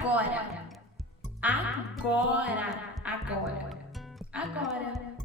Agora. Agora. Agora. Agora.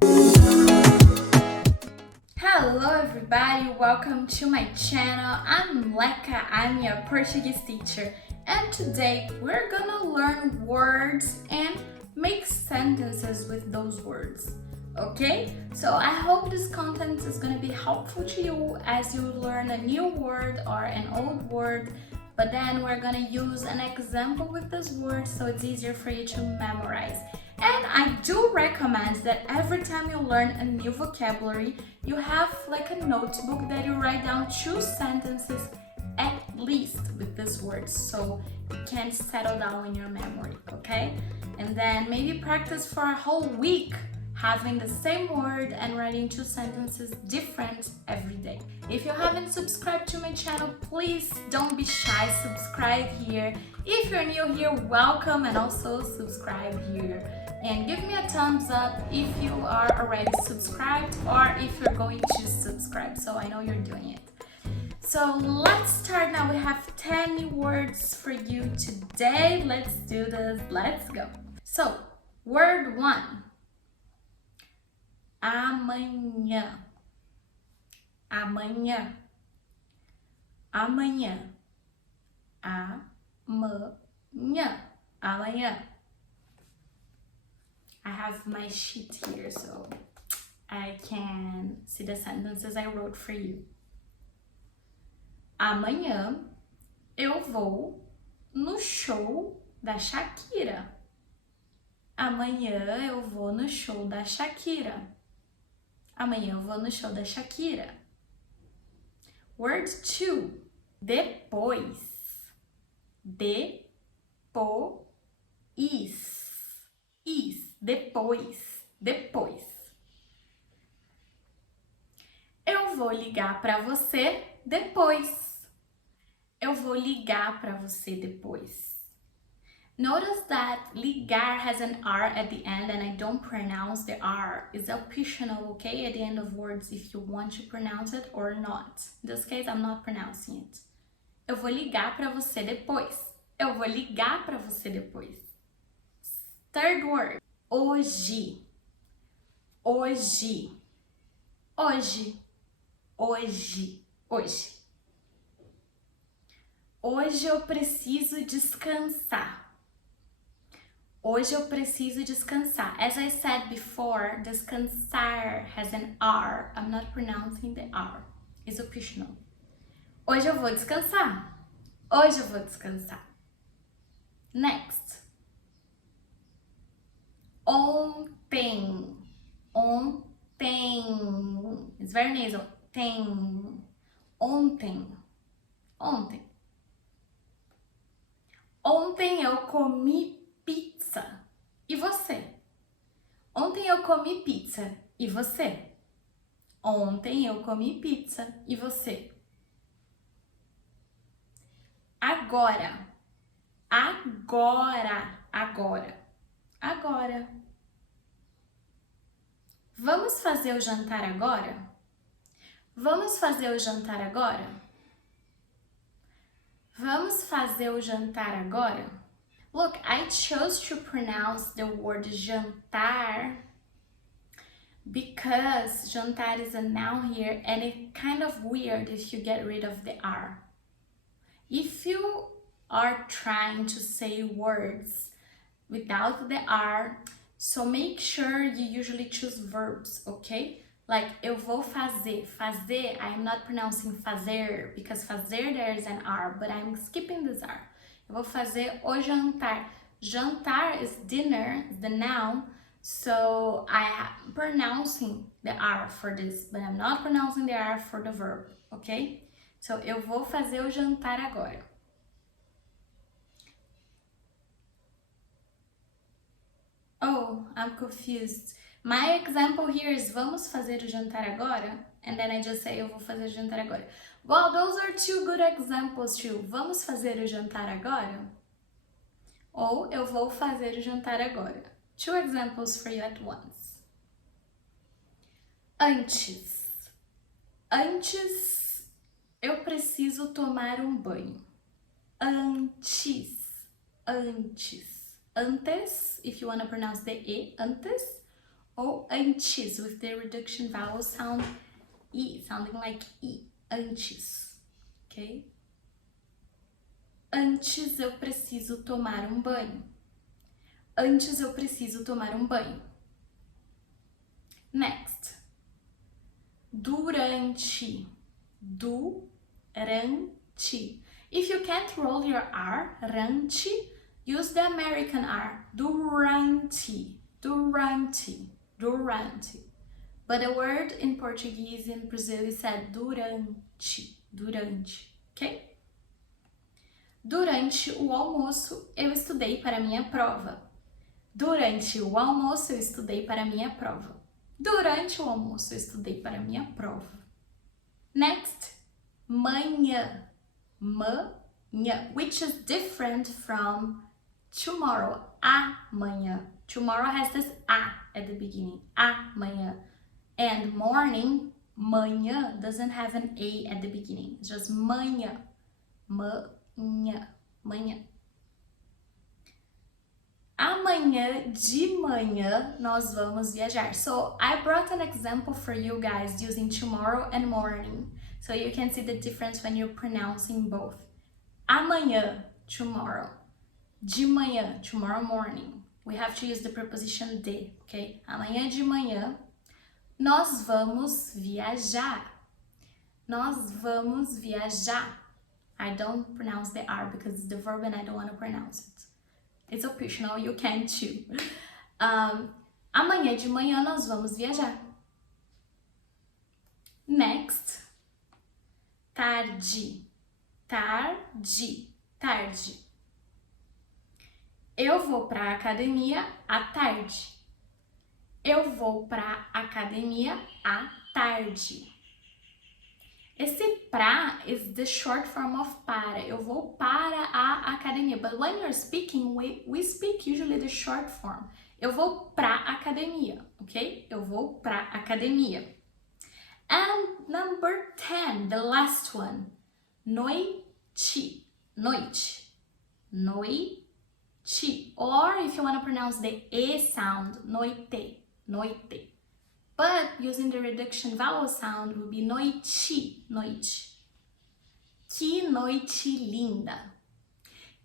Hello everybody, welcome to my channel. I'm Leka, I'm your Portuguese teacher, and today we're gonna learn words and make sentences with those words. Okay? So I hope this content is gonna be helpful to you as you learn a new word or an old word, but then we're gonna use an example with this word so it's easier for you to memorize. And I do recommend that every time you learn a new vocabulary, you have like a notebook that you write down 2 sentences at least with these words so it can settle down in your memory, okay? And then maybe practice for a whole week having the same word and writing 2 sentences different every day. If you haven't subscribed to my channel, please don't be shy, subscribe here. If you're new here, welcome, and also subscribe here. And give me a thumbs up if you are already subscribed or if you're going to subscribe, so I know you're doing it. So let's start now. We have 10 new words for you today. Let's do this. Let's go. So, word 1. Amanhã. Amanhã. Amanhã. Amanhã. Amanhã. I have my sheet here so I can see the sentences I wrote for you. Amanhã eu vou no show da Shakira. Amanhã eu vou no show da Shakira. Amanhã eu vou no show da Shakira. Word 2. Depois. Depois. Depois. Depois. Eu vou ligar para você depois. Eu vou ligar para você depois. Notice that ligar has an R at the end and I don't pronounce the R. It's optional, okay, at the end of words if you want to pronounce it or not. In this case, I'm not pronouncing it. Eu vou ligar para você depois. Eu vou ligar para você depois. Third word. Hoje. Hoje. Hoje. Hoje. Hoje. Hoje eu preciso descansar. Hoje eu preciso descansar. As I said before, descansar has an R. I'm not pronouncing the R. It's optional. Hoje eu vou descansar. Hoje eu vou descansar. Next. Ontem. Ontem. It's very nasal. Tem. Ontem. Ontem. Ontem eu comi pizza. E você? Ontem eu comi pizza. E você? Ontem eu comi pizza. E você? Agora. Agora. Agora. Agora. Vamos fazer o jantar agora? Vamos fazer o jantar agora? Vamos fazer o jantar agora? Look, I chose to pronounce the word jantar because jantar is a noun here and it's kind of weird if you get rid of the R. If you are trying to say words without the R, so make sure you usually choose verbs, okay? Like, eu vou fazer. Fazer, I'm not pronouncing fazer, because fazer there is an R, but I'm skipping this R. Eu vou fazer o jantar. Jantar is dinner, the noun, so I am pronouncing the R for this, but I'm not pronouncing the R for the verb, okay? So, eu vou fazer o jantar agora. Oh, I'm confused. My example here is vamos fazer o jantar agora? And then I just say eu vou fazer o jantar agora. Well, those are 2 good examples too. Vamos fazer o jantar agora? Ou eu vou fazer o jantar agora. 2 examples for you at once. Antes. Antes, eu preciso tomar um banho. Antes. antes. Antes, if you want to pronounce the E, antes, or antes, with the reduction vowel sound E, sounding like E, antes, ok? Antes eu preciso tomar um banho. Antes eu preciso tomar um banho. Next. Durante. Durante. If you can't roll your R, rante, use the American R. Durante. Durante. Durante. But the word in Portuguese in Brazil is said durante. Durante. Ok? Durante o almoço, eu estudei para minha prova. Durante o almoço, eu estudei para minha prova. Durante o almoço, eu estudei para minha prova. Next, manhã. Manhã, which is different from tomorrow. Amanhã. Tomorrow has this A at the beginning. Amanhã. And morning, manhã, doesn't have an A at the beginning. It's just manhã. Manhã. Manhã. Amanhã de manhã nós vamos viajar. So I brought an example for you guys using tomorrow and morning. So you can see the difference when you're pronouncing both. Amanhã, tomorrow. De manhã, tomorrow morning. We have to use the preposition de, okay? Amanhã de manhã nós vamos viajar. Nós vamos viajar. I don't pronounce the R because it's the verb and I don't want to pronounce it. It's optional, you can too. Amanhã de manhã nós vamos viajar. Next. Tarde. Tarde. Tarde. Eu vou pra academia à tarde. Eu vou pra academia à tarde. Esse pra is the short form of para. Eu vou para a academia. But when you're speaking, we speak usually the short form. Eu vou pra academia, ok? Eu vou pra academia. And number 10, the last one. Noite. Noite. Noite. Or if you want to pronounce the E sound, noite. Noite. But using the reduction vowel sound would be noite, noite. Que noite linda.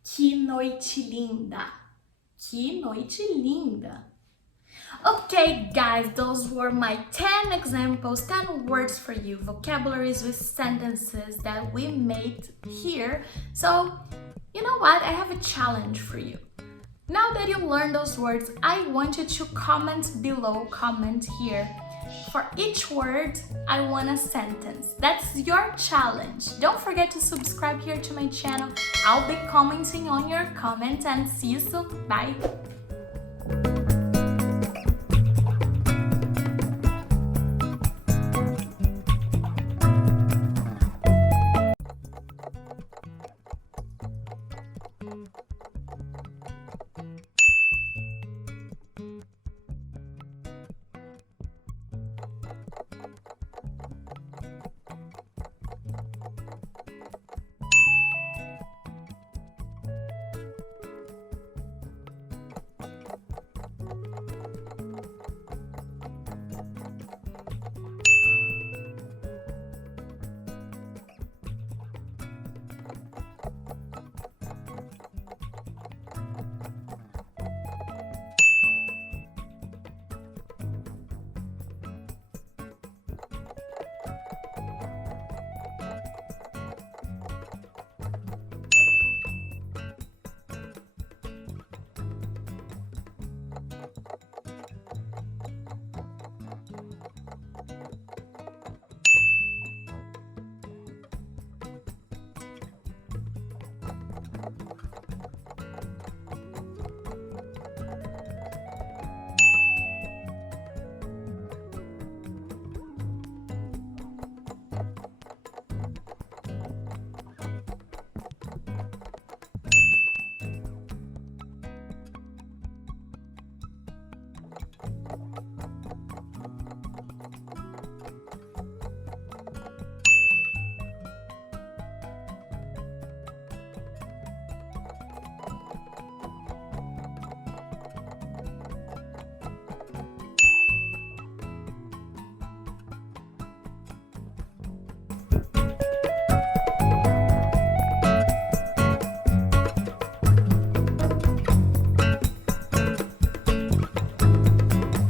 Que noite linda. Que noite linda. Okay, guys, those were my 10 examples, 10 words for you, vocabularies with sentences that we made here. So, you know what? I have a challenge for you. Now that you learned those words, I want you to comment below, comment here. For each word, I want a sentence. That's your challenge. Don't forget to subscribe here to my channel. I'll be commenting on your comments and see you soon. Bye!